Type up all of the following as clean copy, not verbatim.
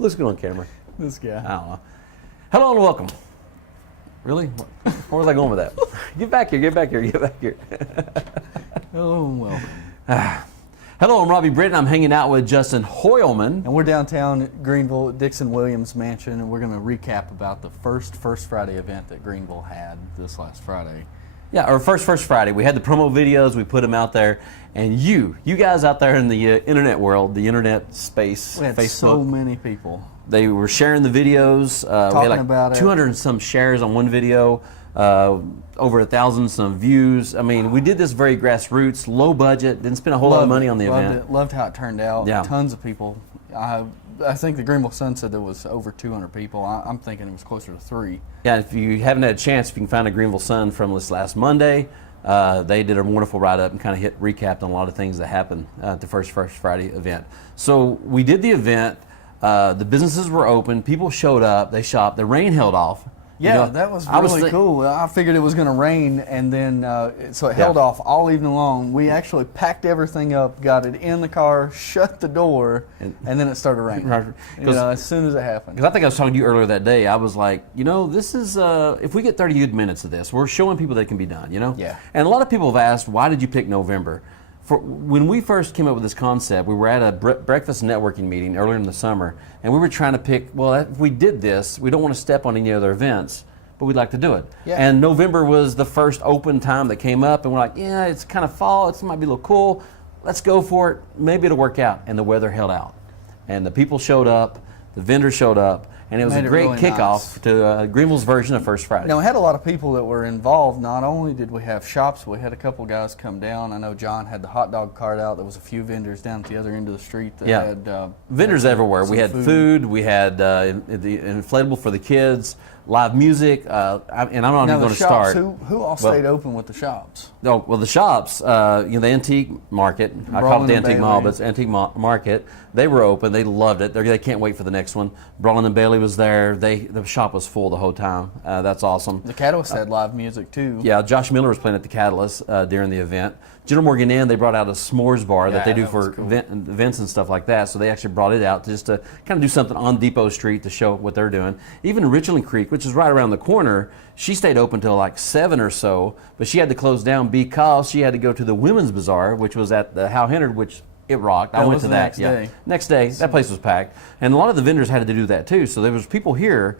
Looks good on camera. This guy. I don't know. Hello and welcome. Really? Where was I going with that? Get back here, get back here, get back here. Hello and welcome. Hello, I'm Robbie Britton. I'm hanging out with Justin Hoyleman. And we're downtown at Greeneville at Dixon Williams Mansion, and we're going to recap about the first Friday event that Greeneville had this last Friday. Yeah, our first Friday. We had the promo videos, we put them out there, and you guys out there in the internet world, the internet space, We had Facebook. so many people. They were sharing the videos. We had like about it. 200 and some shares on one video, over 1,000 some views. I mean, we did this very grassroots, low budget, didn't spend a whole lot of money on the event. Loved how it turned out. Yeah. Tons of people. I think the Greeneville Sun said there was over 200 people. I'm thinking it was closer to 3. Yeah, if you haven't had a chance, if you can find a Greeneville Sun from this last Monday, they did a wonderful write-up and kind of recapped on a lot of things that happened at the first Friday event. So we did the event. The businesses were open. People showed up. They shopped. The rain held off. Yeah, that was really cool. I figured it was going to rain, and then so it held off all evening long. We actually packed everything up, got it in the car, shut the door, and then it started raining. As soon as it happened. Because I think I was talking to you earlier that day. I was like, this is if we get 30 good minutes of this, we're showing people that it can be done. Yeah. And a lot of people have asked, why did you pick November? When we first came up with this concept, we were at a breakfast networking meeting earlier in the summer, and we were trying to pick, well, if we did this, we don't want to step on any other events, but we'd like to do it. Yeah. And November was the first open time that came up, and we're like, yeah, it's kind of fall, it might be a little cool, let's go for it, maybe it'll work out. And the weather held out. And the people showed up, the vendors showed up, and it was a great really kickoff to Greeneville's version of First Friday. Now, we had a lot of people that were involved. Not only did we have shops, we had a couple guys come down. I know John had the hot dog cart out. There was a few vendors down at the other end of the street that had vendors everywhere. We had food. We had the inflatable for the kids, live music, and I'm not even going to start. Who all stayed open with the shops? Oh, well, the shops, the antique market, I call it the antique mall, but it's antique market. They were open. They loved it. They can't wait for the next one. Brawlin and Bailey was there. The shop was full the whole time. That's awesome. The Catalyst had live music too. Yeah, Josh Miller was playing at the Catalyst during the event. General Morgan Inn, they brought out a s'mores bar that they do for events and stuff like that. So they actually brought it out just to kind of do something on Depot Street to show what they're doing. Even Richland Creek, which is right around the corner, she stayed open till like 7 or so, but she had to close down because she had to go to the Women's Bazaar, which was at the Howe Hennard, which it rocked. I went to that. Next day, that place was packed, and a lot of the vendors had to do that too. So there was people here,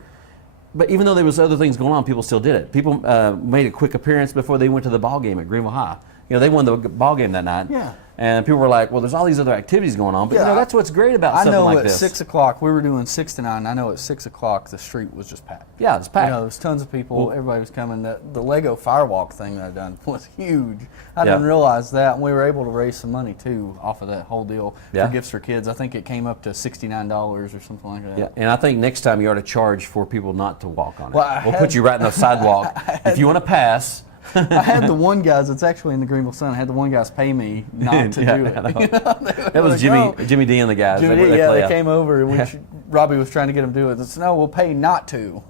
but even though there was other things going on, people still did it. People made a quick appearance before they went to the ball game at Greeneville High. They won the ball game that night. Yeah. And people were like, well, there's all these other activities going on. But, that's what's great about something like this. I know at 6 o'clock, we were doing 6 to 9. I know at 6 o'clock, the street was just packed. Yeah, it's packed. There was tons of people. Everybody was coming. The Lego Firewalk thing that I done was huge. I didn't realize that. And we were able to raise some money, too, off of that whole deal for gifts for kids. I think it came up to $69 or something like that. Yeah, and I think next time you ought to charge for people not to walk on it. We'll put you right in the sidewalk. If you want to pass. I had the one guys, it's actually in the Greeneville Sun, I had the one guys pay me not to do it. That was Jimmy D and the guys. Jimmy D, they came over, which Robbie was trying to get them to do it. They said, no, we'll pay not to.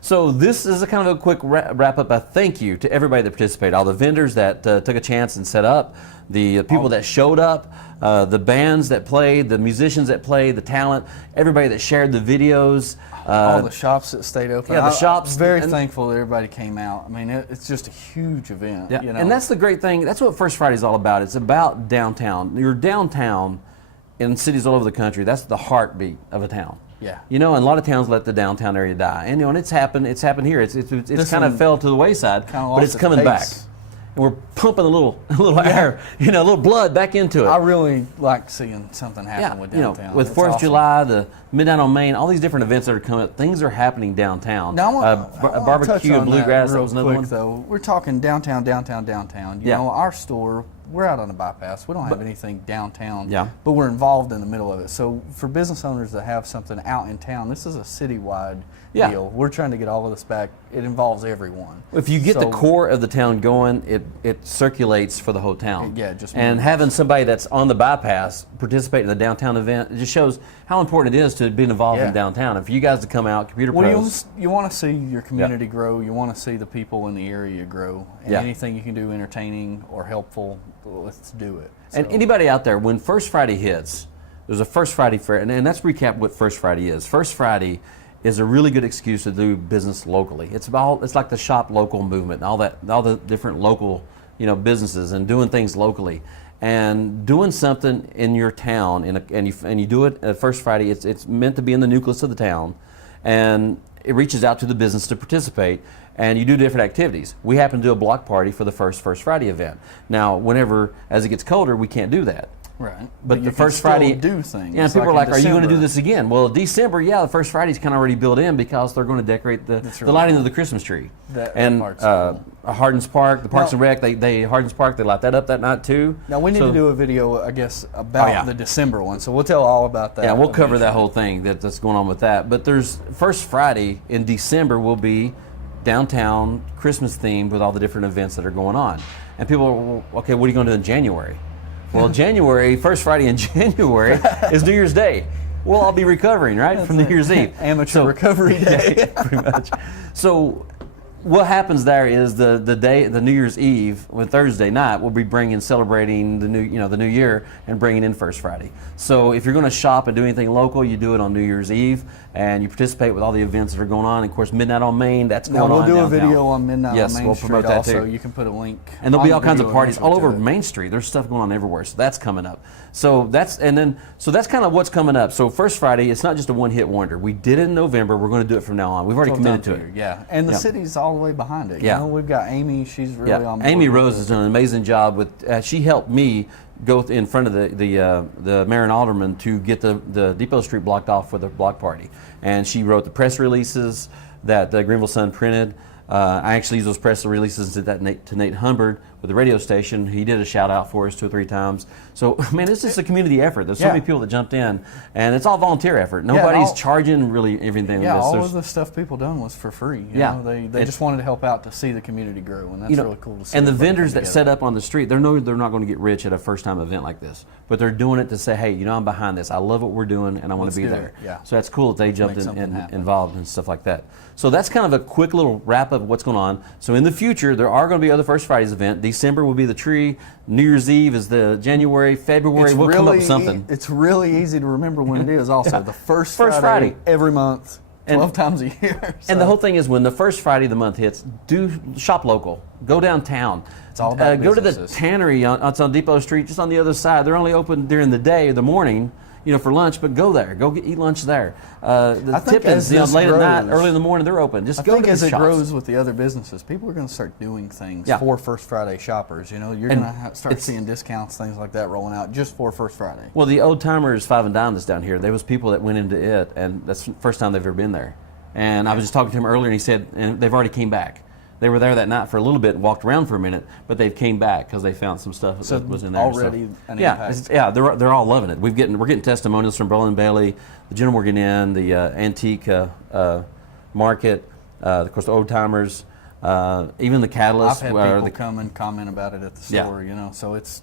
So this is a kind of a quick wrap-up. A thank you to everybody that participated, all the vendors that took a chance and set up, the people that showed up, the bands that played, the musicians that played, the talent, everybody that shared the videos. All the shops that stayed open. Yeah, the shops. I'm very thankful that everybody came out. I mean, it's just a huge event. Yeah, and that's the great thing. That's what First Friday is all about. It's about downtown. You're downtown in cities all over the country. That's the heartbeat of a town. Yeah. And a lot of towns let the downtown area die. And and it's happened here. It's kind of fell to the wayside, but it's coming back. And we're pumping a little air, a little blood back into it. I really like seeing something happen with downtown. With 4th of July, the Midnight on Main, all these different events that are coming up, things are happening downtown. Now, I want barbecue and bluegrass, that was another one. Though. We're talking downtown. Our store, we're out on the bypass. We don't have anything downtown, but we're involved in the middle of it. So for business owners that have something out in town, this is a citywide deal. We're trying to get all of this back. It involves everyone. If you get the core of the town going, it circulates for the whole town. And having somebody that's on the bypass participate in the downtown event, it just shows how important it is to be involved in downtown. And for you guys to come out, computer pros. You want to see your community grow. You want to see the people in the area grow. And anything you can do entertaining or helpful, let's do it. And anybody out there, when First Friday hits, there's a First Friday fair, and let's recap what First Friday is. First Friday is a really good excuse to do business locally. It's like the shop local movement, and all the different local, businesses and doing things locally, and doing something in your town. And you do it First Friday. It's meant to be in the nucleus of the town, and it reaches out to the business to participate. And you do different activities. We happen to do a block party for the First Friday event. Now, as it gets colder, we can't do that. Right. But the First Friday, do things. Yeah, people are like, "Are you going to do this again?" Well, December, the First Friday's kind of already built in because they're going to decorate the lighting of the Christmas tree. Hardin's Park, the Parks and Rec, Hardin's Park, they light that up that night too. Now we need to do a video, I guess, about the December one. So we'll tell all about that. Yeah, we'll cover that whole thing that's going on with that. But there's First Friday in December will be downtown Christmas themed with all the different events that are going on. And people are, well, okay, what are you going to do in January? Well, First Friday in January is New Year's Day. We'll all be recovering, right, from New Year's Eve. Amateur recovery day. Yeah, pretty much. So what happens there is the New Year's Eve, when Thursday night, we'll be celebrating the new year and bringing in First Friday. So if you're going to shop and do anything local, you do it on New Year's Eve, and you participate with all the events that are going on. And of course, Midnight on Main, that's going on. We'll do downtown. A video on Midnight on Main Street. We'll promote that also. too. You can put a link. And there'll be all kinds of parties all over Main Street. There's stuff going on everywhere, so that's coming up. So that's kind of what's coming up. So First Friday, it's not just a one-hit wonder. We did it in November. We're going to do it from now on. We've already committed to it. Yeah, and the city's all the way behind it. Yeah. We've got Amy. She's really on board. Amy Rose has done an amazing job with. She helped me go in front of the mayor and alderman to get the Depot Street blocked off for the block party, and she wrote the press releases that the Greeneville Sun printed. I actually used those press releases to Nate Humbert with the radio station. He did a shout out for us 2 or 3 times. So, man, it's just a community effort. There's so many people that jumped in, and it's all volunteer effort. Nobody's charging really everything. Yeah, all of the stuff people done was for free. You know, they just wanted to help out to see the community grow, and that's really cool to see. And the vendors that set up on the street, they're not going to get rich at a first time event like this, but they're doing it to say, hey, I'm behind this. I love what we're doing, and I want to be there. Yeah. So that's cool that they jumped involved and stuff like that. So that's kind of a quick little wrap up of what's going on. So in the future, there are going to be other First Fridays event. December will be the tree. New Year's Eve is the January. February, we'll come up with something. It's really easy to remember when it is also. The first Friday every month, 12 times a year. So. And the whole thing is when the first Friday of the month hits, do shop local. Go downtown. It's all about go to the tannery. It's on Depot Street, just on the other side. They're only open during the day, the morning, for lunch, but go there. Go eat lunch there. The Tippins, late at night, early in the morning, they're open. Just go to the shops. As it grows with the other businesses, people are going to start doing things for First Friday shoppers. You're going to start seeing discounts, things like that rolling out just for First Friday. Well, the Old Timers 5 and Dime that's down here, there was people that went into it, and that's the first time they've ever been there. And I was just talking to him earlier, and he said, and they've already came back. They were there that night for a little bit and walked around for a minute, but they've came back because they found some stuff that was in there. Already an impact. They're all loving it. We're getting testimonials from Berlin Bailey, the General Morgan Inn, the Antique Market, of course the Old Timers, even the Catalyst. I've had people come and comment about it at the store. So it's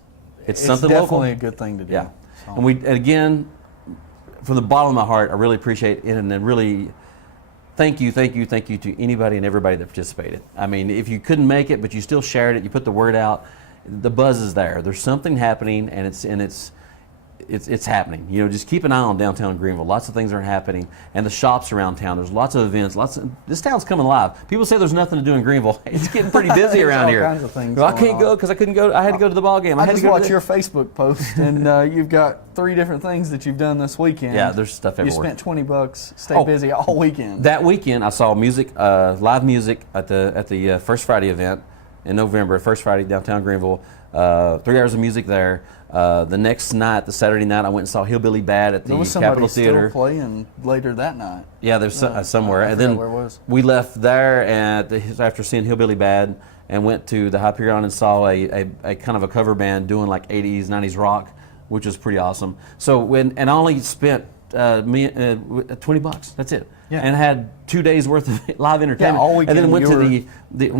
something definitely local. A good thing to do. Yeah, so. and again, from the bottom of my heart, I really appreciate it, and really. Thank you to anybody and everybody that participated. I mean, if you couldn't make it, but you still shared it, you put the word out, the buzz is there. There's something happening, and it's happening. Just keep an eye on downtown Greeneville. Lots of things are happening, and the shops around town. There's lots of events. This town's coming alive. People say there's nothing to do in Greeneville. It's getting pretty busy around here. All kinds of things. I can't go because I couldn't go. I had to go to the ball game. I had to watch your Facebook post, and you've got 3 different things that you've done this weekend. Yeah, there's stuff everywhere. You spent $20. Stay busy all weekend. That weekend, I saw live music at the First Friday event in November. First Friday downtown Greeneville. 3 hours of music there. The next night, the Saturday night, I went and saw Hillbilly Bad at the Capitol Theater. Still playing later that night. Yeah, there's somewhere. And then where it was. We left there after seeing Hillbilly Bad and went to the Hyperion and saw a kind of a cover band doing like 80s, 90s rock, which was pretty awesome. So I only spent $20. That's it. Yeah. And had 2 days worth of live entertainment. all weekend. And then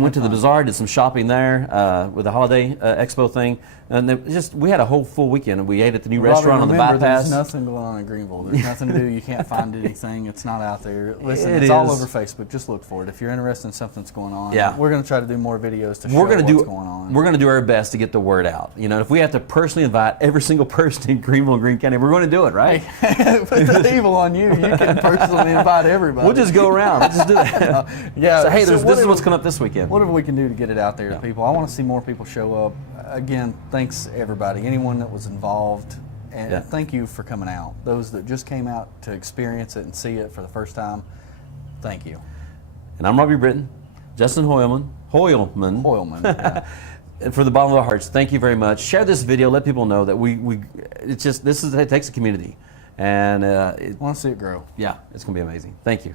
went to the bazaar, did some shopping there with the holiday expo thing, and we had a whole full weekend. We ate at the new restaurant on the bypass. There's nothing going on in Greeneville. There's nothing to do. You can't find anything. It's not out there. Listen, it's all over Facebook. Just look for it. If you're interested in something that's going on, we're going to try to do more videos to show what's going on. We're going to do our best to get the word out. You know, if we have to personally invite every single person in Greeneville and Greene County, we're going to do it, right? Put the evil on you. You can personally invite everybody. We'll just go around. Let's just do that. Yeah. So, hey, this is what's coming up this weekend. Whatever we can do to get it out there to people. I want to see more people show up. Again, thanks everybody, anyone that was involved, and thank you for coming out. Those that just came out to experience it and see it for the first time, thank you. And I'm Robbie Britton, Justin Hoylman. Yeah. And for the bottom of our hearts, thank you very much. Share this video. Let people know that it takes a community, and I want to see it grow. Yeah, it's going to be amazing. Thank you.